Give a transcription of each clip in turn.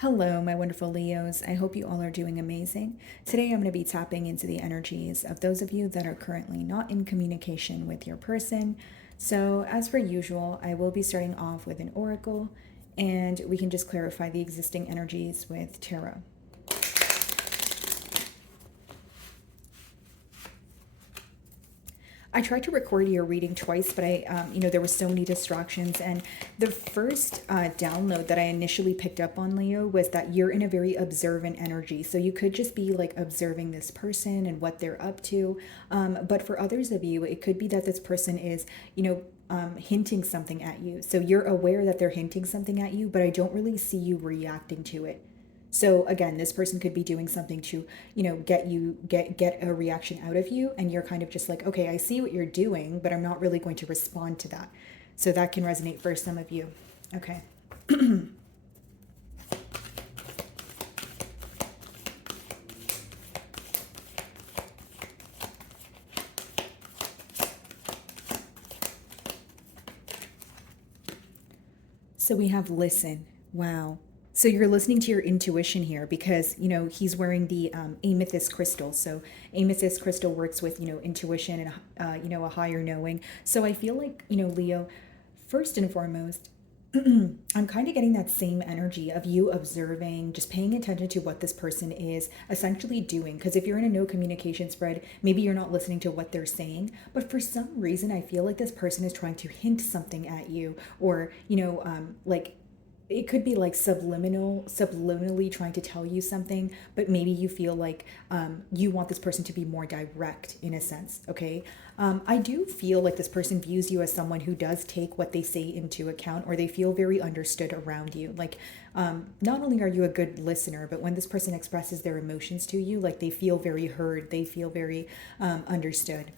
Hello, my wonderful Leos. I hope you all are doing amazing. Today, I'm going to be tapping into the energies of those of you that are currently not in communication with your person. So, as per usual, I will be starting off with an oracle, and we can just clarify the existing energies with tarot. I tried to record your reading twice, but there were so many distractions. And the first download that I initially picked up on, Leo, was that you're in a very observant energy. So you could just be like observing this person and what they're up to. But for others of you, it could be that this person is, hinting something at you. So you're aware that they're hinting something at you, but I don't really see you reacting to it. So again, this person could be doing something to, get a reaction out of you, and you're kind of just like, okay, I see what you're doing, but I'm not really going to respond to that. So that can resonate for some of you. Okay. So we have listen. Wow. So you're listening to your intuition here because, he's wearing the amethyst crystal. So amethyst crystal works with, intuition and, a higher knowing. So I feel like, Leo, first and foremost, I'm kind of getting that same energy of you observing, just paying attention to what this person is essentially doing. Because if you're in a no communication spread, maybe you're not listening to what they're saying. But for some reason, I feel like this person is trying to hint something at you, or, like it could be like subliminally trying to tell you something, but maybe you feel like you want this person to be more direct in a sense. Okay. I do feel like this person views you as someone who does take what they say into account, or they feel very understood around you. Like, not only are you a good listener, but when this person expresses their emotions to you, like they feel very heard, they feel very understood.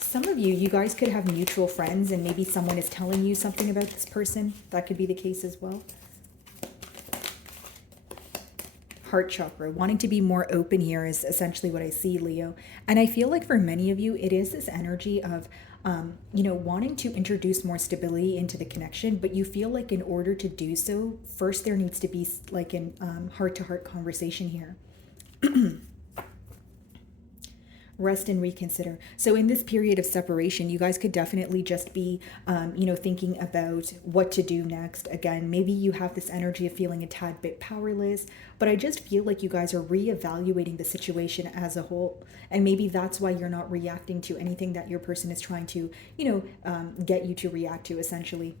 Some of you guys could have mutual friends, and maybe someone is telling you something about this person. That could be the case as well. Heart chakra, wanting to be more open here is essentially what I see, Leo. And I feel like for many of you, it is this energy of, wanting to introduce more stability into the connection, but you feel like in order to do so, first there needs to be like an heart to heart conversation here. Rest and reconsider. So in this period of separation, you guys could definitely just be, thinking about what to do next. Again, maybe you have this energy of feeling a tad bit powerless, but I just feel like you guys are reevaluating the situation as a whole. And maybe that's why you're not reacting to anything that your person is trying to, get you to react to, essentially.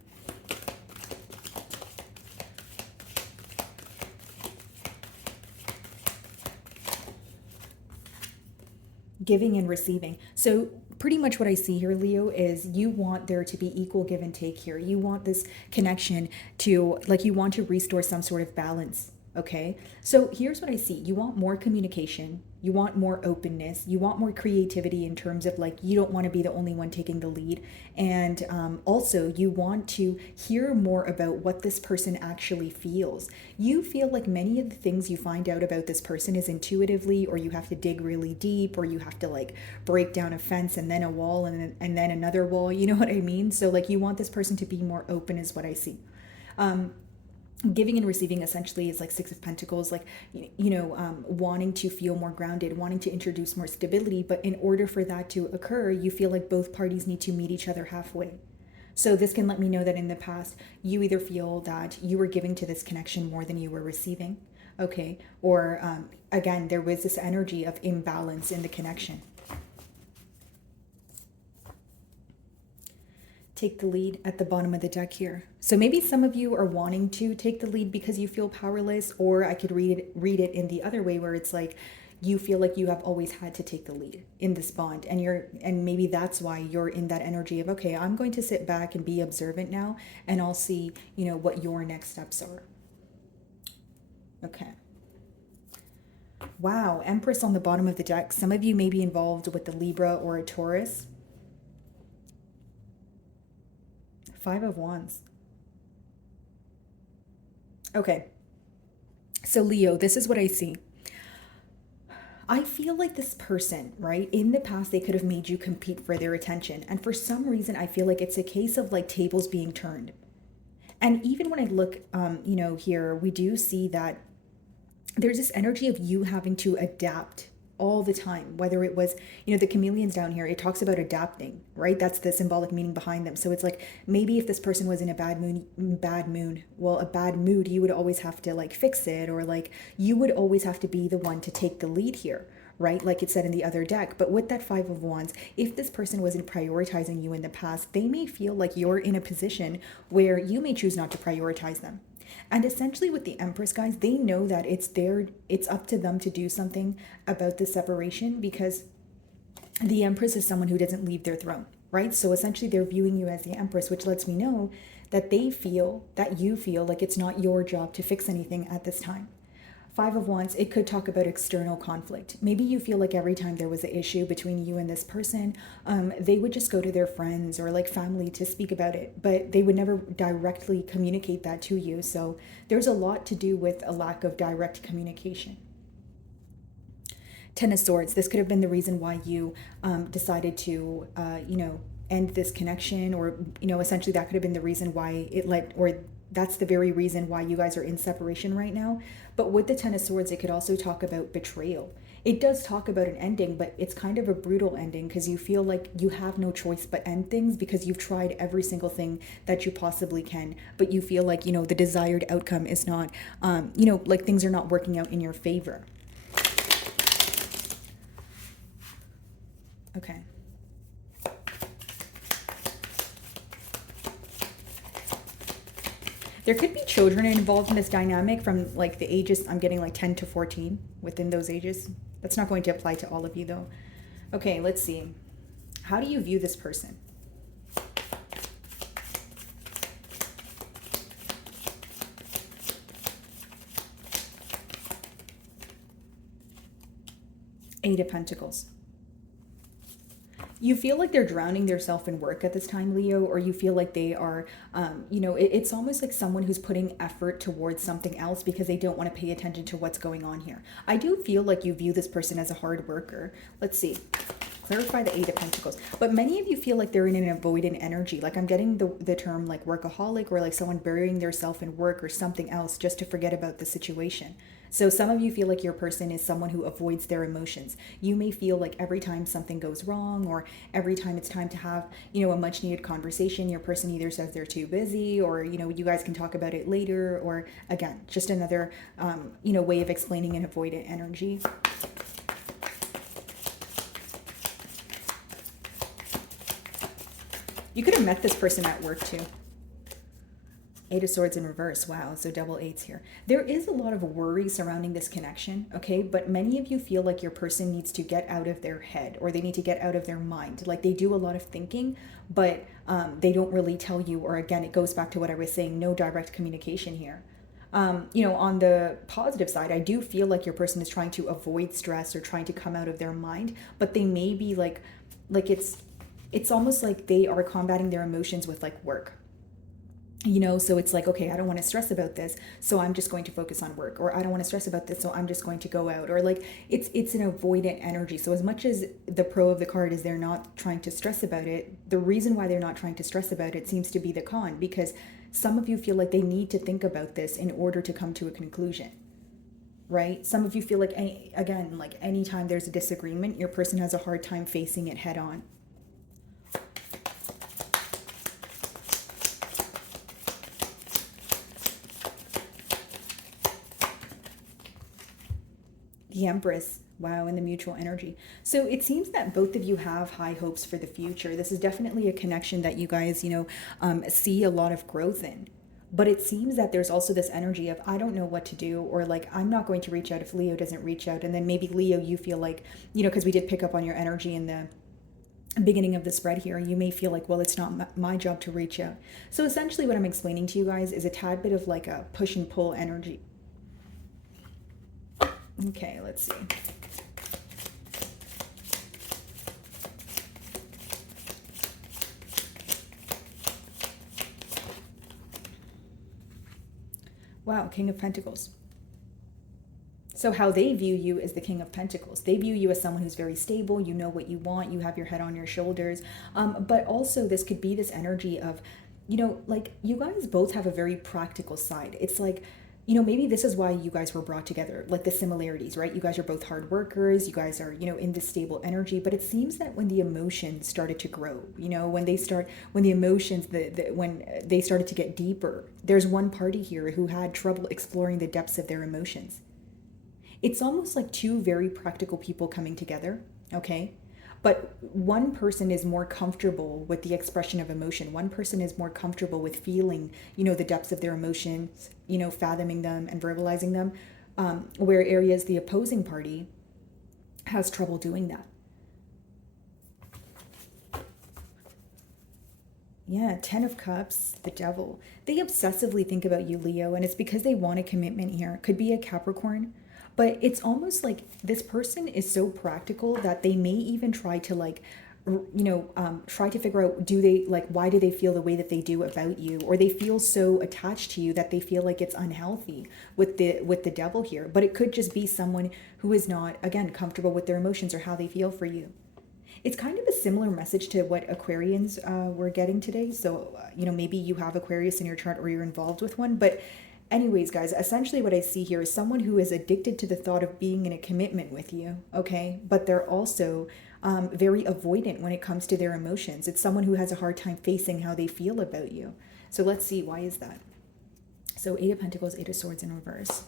Giving and receiving. So pretty much what I see here, Leo, is you want there to be equal give and take here. You want this connection to, like, you want to restore some sort of balance. Okay. So here's what I see. You want more communication. You want more openness. You want more creativity in terms of, like, you don't want to be the only one taking the lead. And also, you want to hear more about what this person actually feels. You feel like many of the things you find out about this person is intuitively, or you have to dig really deep, or you have to like break down a fence and then a wall and then another wall. You know what I mean? So, like, you want this person to be more open, is what I see. Giving and receiving essentially is like Six of Pentacles, like, wanting to feel more grounded, wanting to introduce more stability. But in order for that to occur, you feel like both parties need to meet each other halfway. So this can let me know that in the past, you either feel that you were giving to this connection more than you were receiving. Okay. Or again, there was this energy of imbalance in the connection. Take the lead at the bottom of the deck here. So maybe some of you are wanting to take the lead because you feel powerless, or I could read it in the other way, where it's like you feel like you have always had to take the lead in this bond, and maybe that's why you're in that energy of, okay, I'm going to sit back and be observant now, and I'll see, what your next steps are. Okay. Wow, Empress on the bottom of the deck. Some of you may be involved with the Libra or a Taurus. Five of Wands. Okay. So Leo, this is what I see. I feel like this person, right, in the past, they could have made you compete for their attention. And for some reason, I feel like it's a case of like tables being turned. And even when I look, here, we do see that there's this energy of you having to adapt all the time, whether it was, the chameleons down here, it talks about adapting, right? That's the symbolic meaning behind them. So it's like, maybe if this person was in a bad mood, you would always have to like fix it, or like you would always have to be the one to take the lead here, right? Like it said in the other deck. But with that Five of Wands, if this person wasn't prioritizing you in the past, they may feel like you're in a position where you may choose not to prioritize them. And essentially with the Empress, guys, they know that it's up to them to do something about this separation, because the Empress is someone who doesn't leave their throne, right? So essentially they're viewing you as the Empress, which lets me know that you feel like it's not your job to fix anything at this time. Five of Wands, it could talk about external conflict. Maybe you feel like every time there was an issue between you and this person, they would just go to their friends or like family to speak about it, but they would never directly communicate that to you. So there's a lot to do with a lack of direct communication. Ten of Swords, this could have been the reason why you decided to, end this connection, or, essentially that could have been the reason why it led, or that's the very reason why you guys are in separation right now. But with the Ten of Swords, it could also talk about betrayal. It does talk about an ending, but it's kind of a brutal ending, because you feel like you have no choice but end things, because you've tried every single thing that you possibly can, but you feel like, the desired outcome is not, like things are not working out in your favor. Okay. There could be children involved in this dynamic from like the ages, I'm getting like 10 to 14 within those ages. That's not going to apply to all of you though. Okay, let's see. How do you view this person? Eight of Pentacles. You feel like they're drowning themselves in work at this time, Leo, or you feel like they are, it's almost like someone who's putting effort towards something else because they don't want to pay attention to what's going on here. I do feel like you view this person as a hard worker. Let's see. Clarify the Eight of Pentacles. But many of you feel like they're in an avoidant energy. Like I'm getting the term like workaholic, or like someone burying themselves in work or something else just to forget about the situation. So some of you feel like your person is someone who avoids their emotions. You may feel like every time something goes wrong, or every time it's time to have, a much needed conversation, your person either says they're too busy, or, you guys can talk about it later, or again, just another, way of explaining an avoidant energy. You could have met this person at work too. Eight of Swords in reverse. Wow, so double eights here. There is a lot of worry surrounding this connection, okay? But many of you feel like your person needs to get out of their head, or they need to get out of their mind. Like they do a lot of thinking, but they don't really tell you, or again, it goes back to what I was saying, no direct communication here. On the positive side, I do feel like your person is trying to avoid stress or trying to come out of their mind, but they may be like it's almost like they are combating their emotions with like work. So it's like, okay, I don't want to stress about this, so I'm just going to focus on work, or I don't want to stress about this, so I'm just going to go out, or like it's an avoidant energy. So as much as the pro of the card is they're not trying to stress about it, the reason why they're not trying to stress about it seems to be the con, because some of you feel like they need to think about this in order to come to a conclusion, right? Some of you feel like, like anytime there's a disagreement, your person has a hard time facing it head on. The Empress. Wow, and the mutual energy. So it seems that both of you have high hopes for the future. This is definitely a connection that you guys, see a lot of growth in. But it seems that there's also this energy of, I don't know what to do, or like, I'm not going to reach out if Leo doesn't reach out. And then maybe Leo, you feel like, because we did pick up on your energy in the beginning of the spread here, you may feel like, well, it's not my job to reach out. So essentially what I'm explaining to you guys is a tad bit of like a push and pull energy. Okay, let's see. Wow, King of Pentacles. So how they view you is the King of Pentacles. They view you as someone who's very stable. You know what you want. You have your head on your shoulders. But also this could be this energy of like you guys both have a very practical side. It's like, maybe this is why you guys were brought together, like the similarities, right? You guys are both hard workers, you guys are, in this stable energy, but it seems that when the emotions started to grow, when the emotions, when they started to get deeper, there's one party here who had trouble exploring the depths of their emotions. It's almost like two very practical people coming together, okay? But one person is more comfortable with the expression of emotion. One person is more comfortable with feeling, the depths of their emotions, fathoming them and verbalizing them, where areas the opposing party has trouble doing that. Yeah, 10 of Cups, the Devil. They obsessively think about you, Leo, and it's because they want a commitment here. Could be a Capricorn, but it's almost like this person is so practical that they may even try to like, try to figure out, do they like, why do they feel the way that they do about you, or they feel so attached to you that they feel like it's unhealthy with the Devil here. But it could just be someone who is not, again, comfortable with their emotions or how they feel for you. It's kind of a similar message to what Aquarians were getting today. So, maybe you have Aquarius in your chart or you're involved with one. But, anyways, guys, essentially what I see here is someone who is addicted to the thought of being in a commitment with you, okay? But they're also very avoidant when it comes to their emotions. It's someone who has a hard time facing how they feel about you. So, let's see, why is that? So, Eight of Pentacles, Eight of Swords in reverse.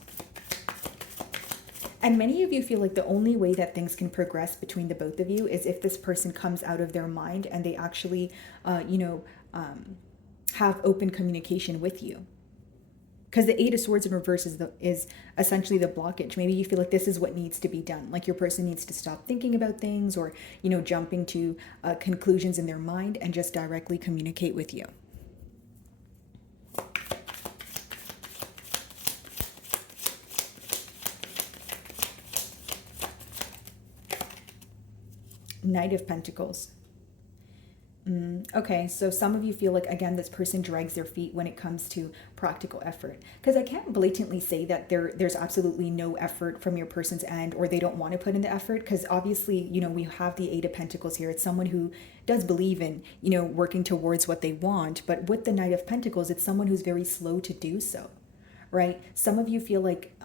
And many of you feel like the only way that things can progress between the both of you is if this person comes out of their mind and they actually, have open communication with you. Because the Eight of Swords in reverse is essentially the blockage. Maybe you feel like this is what needs to be done. Like your person needs to stop thinking about things or, jumping to conclusions in their mind and just directly communicate with you. Knight of Pentacles. Okay, so some of you feel like, again, this person drags their feet when it comes to practical effort. Because I can't blatantly say that there's absolutely no effort from your person's end or they don't want to put in the effort. Because obviously, we have the Eight of Pentacles here. It's someone who does believe in, working towards what they want. But with the Knight of Pentacles, it's someone who's very slow to do so, right? Some of you feel like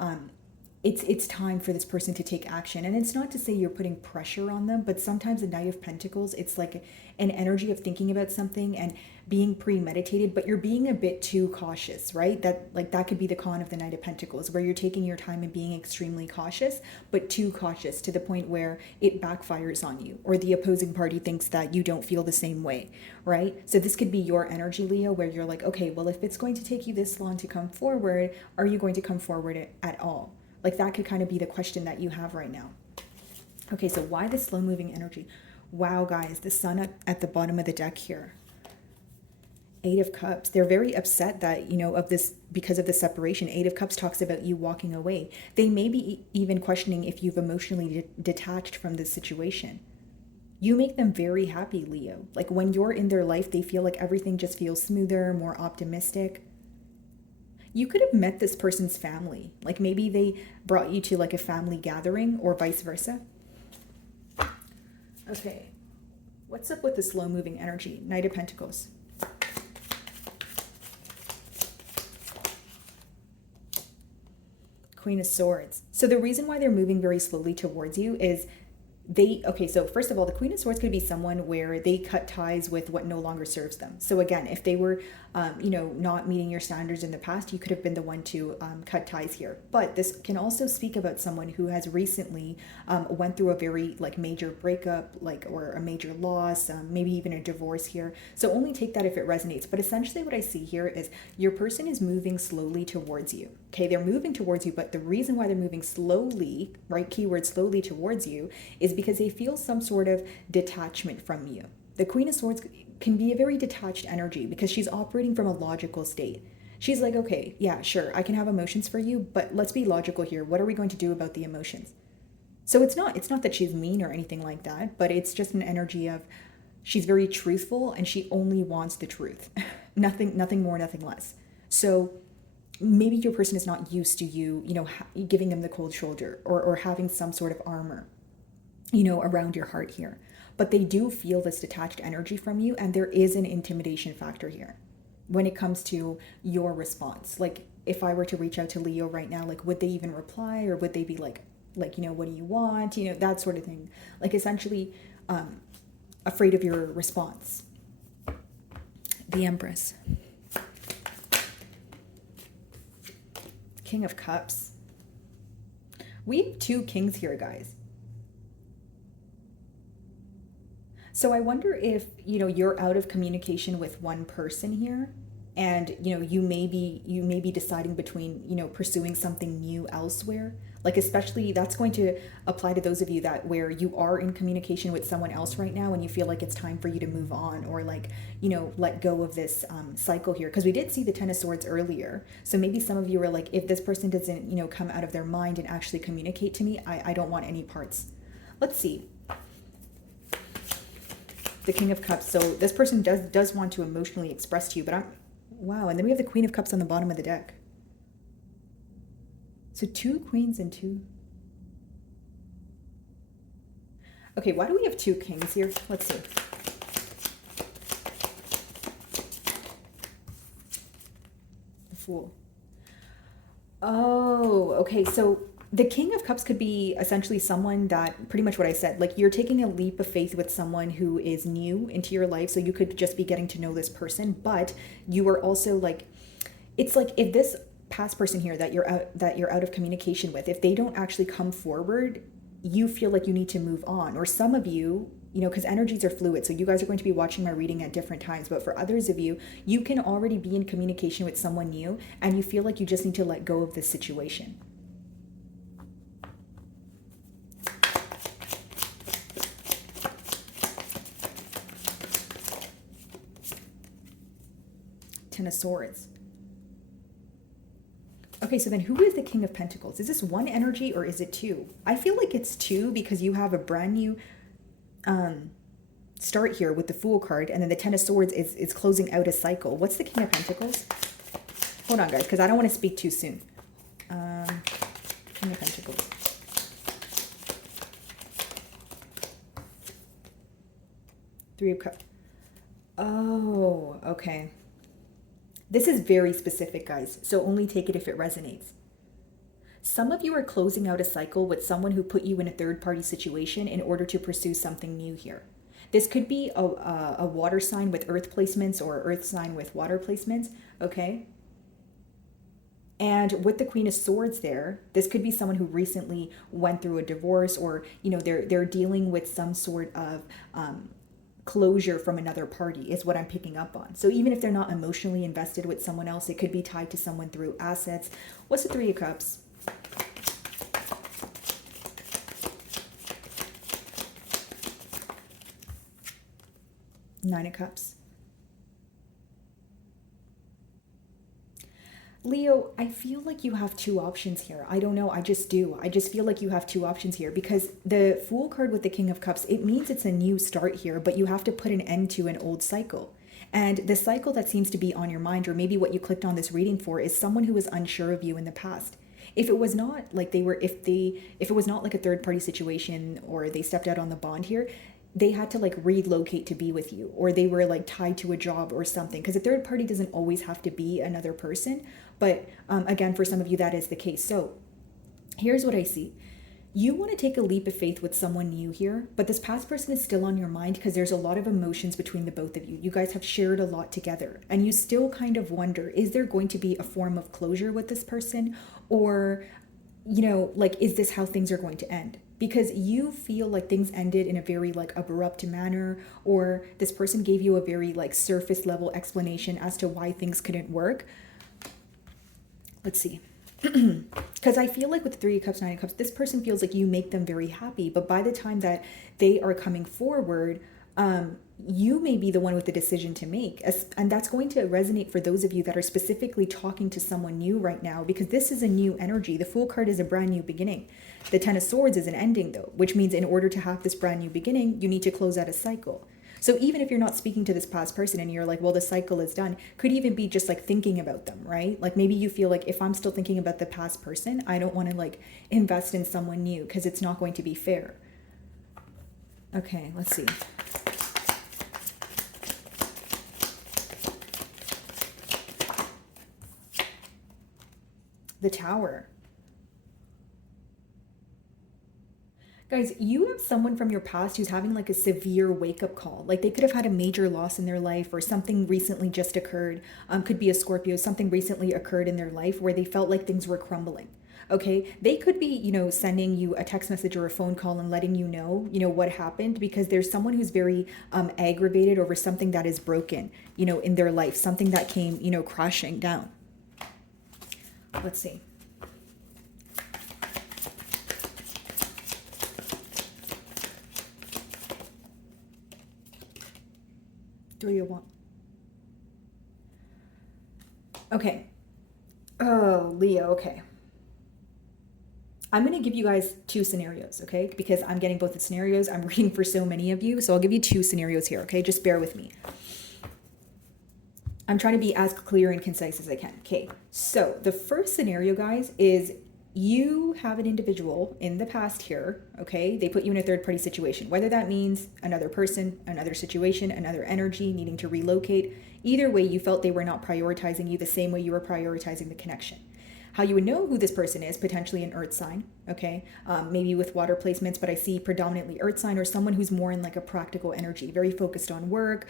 it's time for this person to take action. And it's not to say you're putting pressure on them, but sometimes the Knight of Pentacles, it's like an energy of thinking about something and being premeditated, but you're being a bit too cautious, right? That could be the con of the Knight of Pentacles, where you're taking your time and being extremely cautious, but too cautious to the point where it backfires on you, or the opposing party thinks that you don't feel the same way, right? So this could be your energy, Leo, where you're like, okay, well, if it's going to take you this long to come forward, are you going to come forward at all? Like that could kind of be the question that you have right now. Okay, so why the slow moving energy? Wow, guys, the Sun at the bottom of the deck here. Eight of Cups. They're very upset that, of this, because of the separation. Eight of Cups talks about you walking away. They may be even questioning if you've emotionally detached from this situation. You make them very happy, Leo. Like when you're in their life, they feel like everything just feels smoother, more optimistic. You could have met this person's family. Like maybe they brought you to like a family gathering or vice versa. Okay, what's up with the slow moving energy? Knight of Pentacles. Queen of Swords. So the reason why they're moving very slowly towards you is so first of all, the Queen of Swords could be someone where they cut ties with what no longer serves them. So again, if they were, not meeting your standards in the past, you could have been the one to cut ties here. But this can also speak about someone who has recently went through a very like major breakup, or a major loss, maybe even a divorce here. So only take that if it resonates. But essentially what I see here is your person is moving slowly towards you. Okay, they're moving towards you, but the reason why they're moving slowly, right, keyword slowly towards you, is because they feel some sort of detachment from you. The Queen of Swords can be a very detached energy because she's operating from a logical state. She's like, okay, yeah, sure, I can have emotions for you, but let's be logical here. What are we going to do about the emotions? So it's not that she's mean or anything like that, but it's just an energy of she's very truthful and she only wants the truth. Nothing more, nothing less. So maybe your person is not used to you, giving them the cold shoulder or having some sort of armor, around your heart here. But they do feel this detached energy from you, and there is an intimidation factor here. when it comes to your response. Like if I were to reach out to Leo right now, like would they even reply, or would they be like, what do you want? That sort of thing. Like essentially afraid of your response. The Empress. King of Cups. We have two kings here, guys. So I wonder if, you're out of communication with one person here, and, you may be deciding between, pursuing something new elsewhere. Like especially that's going to apply to those of you that where you are in communication with someone else right now and you feel like it's time for you to move on, or like, let go of this cycle here. Because we did see the Ten of Swords earlier. So maybe some of you are like, if this person doesn't, come out of their mind and actually communicate to me, I don't want any parts. Let's see. The King of Cups. So this person does want to emotionally express to you, but wow. And then we have the Queen of Cups on the bottom of the deck. So two queens and two. Okay, why do we have two kings here? Let's see. The Fool. Oh, okay. So the King of Cups could be essentially someone that, pretty much what I said, like you're taking a leap of faith with someone who is new into your life. So you could just be getting to know this person, but you are also like, it's like if this past person here that you're out of communication with, if they don't actually come forward, you feel like you need to move on. Or some of you, because energies are fluid, so you guys are going to be watching my reading at different times, but for others of you, you can already be in communication with someone new and you feel like you just need to let go of this situation. Ten of Swords. Okay, so then who is the King of Pentacles? Is this one energy or is it two? I feel like it's two because you have a brand new start here with the Fool card, and then the Ten of Swords is closing out a cycle. What's the King of Pentacles? Hold on, guys, because I don't want to speak too soon. King of Pentacles. Three of Cups. Oh, okay. This is very specific, guys, so only take it if it resonates. Some of you are closing out a cycle with someone who put you in a third-party situation in order to pursue something new here. This could be a water sign with earth placements or earth sign with water placements, okay? And with the Queen of Swords there, this could be someone who recently went through a divorce, or, they're dealing with some sort of closure from another party is what I'm picking up on. So even if they're not emotionally invested with someone else, it could be tied to someone through assets. What's the Three of Cups? Nine of Cups. Leo, I feel like you have two options here. I don't know. I just do. I just feel like you have two options here because the Fool card with the King of Cups, it means it's a new start here, but you have to put an end to an old cycle. And the cycle that seems to be on your mind, or maybe what you clicked on this reading for, is someone who was unsure of you in the past. If it was not like if it was not like a third party situation, or they stepped out on the bond here, they had to like relocate to be with you, or they were like tied to a job or something, because a third party doesn't always have to be another person. But again, for some of you, that is the case. So here's what I see. You want to take a leap of faith with someone new here, but this past person is still on your mind because there's a lot of emotions between the both of you. You guys have shared a lot together, and you still kind of wonder, is there going to be a form of closure with this person? Or, like, is this how things are going to end? Because you feel like things ended in a very like abrupt manner, or this person gave you a very like surface level explanation as to why things couldn't work. Let's see. Because I feel like with the Three of Cups, Nine of Cups, this person feels like you make them very happy, but by the time that they are coming forward, you may be the one with the decision to make. And that's going to resonate for those of you that are specifically talking to someone new right now, because this is a new energy. The Fool card is a brand new beginning. The Ten of Swords is an ending, though, which means in order to have this brand new beginning, you need to close out a cycle. So even if you're not speaking to this past person and you're like, well, the cycle is done, could even be just like thinking about them, right? Like maybe you feel like, if I'm still thinking about the past person, I don't want to like invest in someone new because it's not going to be fair. Okay, let's see. The Tower. Guys, you have someone from your past who's having like a severe wake up call. Like they could have had a major loss in their life or something recently just occurred. Could be a Scorpio, something recently occurred in their life where they felt like things were crumbling. Okay, they could be, sending you a text message or a phone call and letting you know, what happened because there's someone who's very aggravated over something that is broken, in their life, something that came, crashing down. Let's see. Do you want? Okay. Oh, Leo, okay. I'm going to give you guys two scenarios, okay? Because I'm getting both the scenarios. I'm reading for so many of you. So I'll give you two scenarios here, okay? Just bear with me. I'm trying to be as clear and concise as I can. Okay. So the first scenario, guys, is you have an individual in the past here, okay? They put you in a third party situation, whether that means another person, another situation, another energy, needing to relocate. Either way, you felt they were not prioritizing you the same way you were prioritizing the connection. How you would know who this person is, potentially an earth sign, okay? Maybe with water placements, but I see predominantly earth sign or someone who's more in like a practical energy, very focused on work,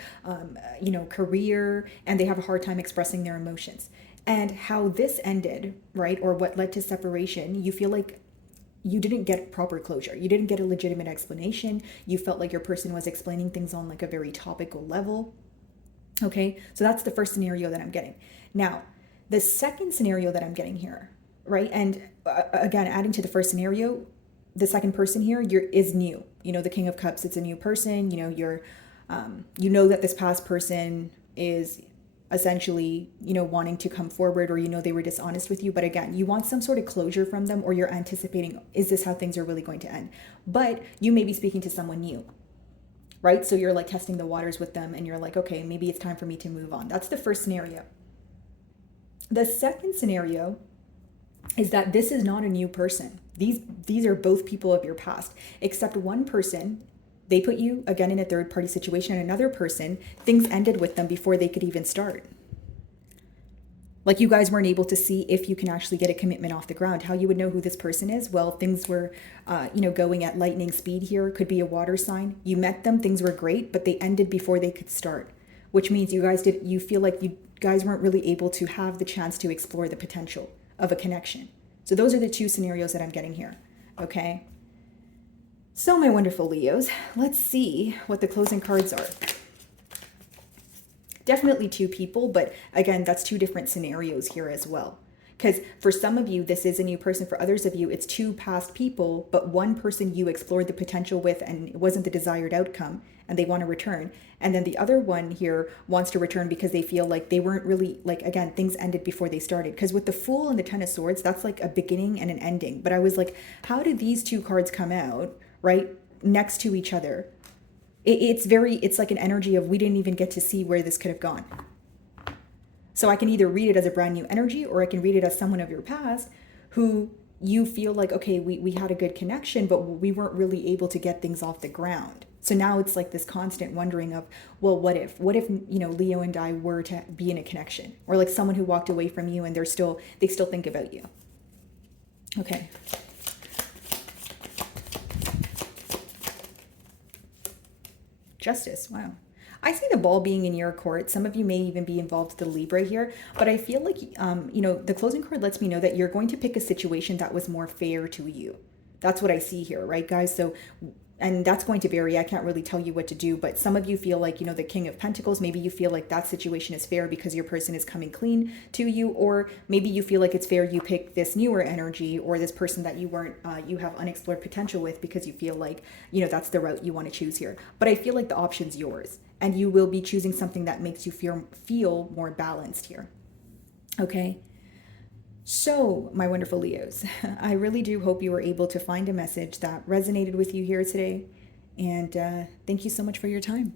career, and they have a hard time expressing their emotions. And how this ended, right, or what led to separation, you feel like you didn't get proper closure. You didn't get a legitimate explanation. You felt like your person was explaining things on like a very topical level. Okay, so that's the first scenario that I'm getting. Now, the second scenario that I'm getting here, right, and again, adding to the first scenario, the second person here is new. The King of Cups, it's a new person. You're, that this past person is essentially, wanting to come forward, or they were dishonest with you. But again, you want some sort of closure from them, or you're anticipating, is this how things are really going to end? But you may be speaking to someone new, right? So you're like testing the waters with them and you're like, okay, maybe it's time for me to move on. That's the first scenario. The second scenario is that this is not a new person. These are both people of your past, except one person, they put you again in a third party situation, and another person, things ended with them before they could even start. Like you guys weren't able to see if you can actually get a commitment off the ground. How you would know who this person is? Well, things were, going at lightning speed here. Could be a water sign. You met them, things were great, but they ended before they could start, which means you feel like you guys weren't really able to have the chance to explore the potential of a connection. So those are the two scenarios that I'm getting here, okay? So my wonderful Leos, let's see what the closing cards are. Definitely two people, but again, that's two different scenarios here as well. Because for some of you, this is a new person. For others of you, it's two past people, but one person you explored the potential with and it wasn't the desired outcome and they want to return. And then the other one here wants to return because they feel like they weren't really, like, again, things ended before they started. Because with the Fool and the Ten of Swords, that's like a beginning and an ending. But I was like, how did these two cards come out, right, next to each other? It's like an energy of we didn't even get to see where this could have gone. So I can either read it as a brand new energy, or I can read it as someone of your past who you feel like, okay, we had a good connection, but we weren't really able to get things off the ground. So now it's like this constant wondering of, well, what if, Leo and I were to be in a connection, or like someone who walked away from you and they still think about you. Okay. Justice. Wow. I see the ball being in your court. Some of you may even be involved with the Libra here, but I feel like, the closing card lets me know that you're going to pick a situation that was more fair to you. That's what I see here, right, guys? So, and that's going to vary. I can't really tell you what to do, but some of you feel like, the King of Pentacles, maybe you feel like that situation is fair because your person is coming clean to you, or maybe you feel like it's fair you pick this newer energy or this person that you weren't, you have unexplored potential with because you feel like, that's the route you want to choose here. But I feel like the option's yours and you will be choosing something that makes you feel more balanced here. Okay. So, my wonderful Leos, I really do hope you were able to find a message that resonated with you here today. And thank you so much for your time.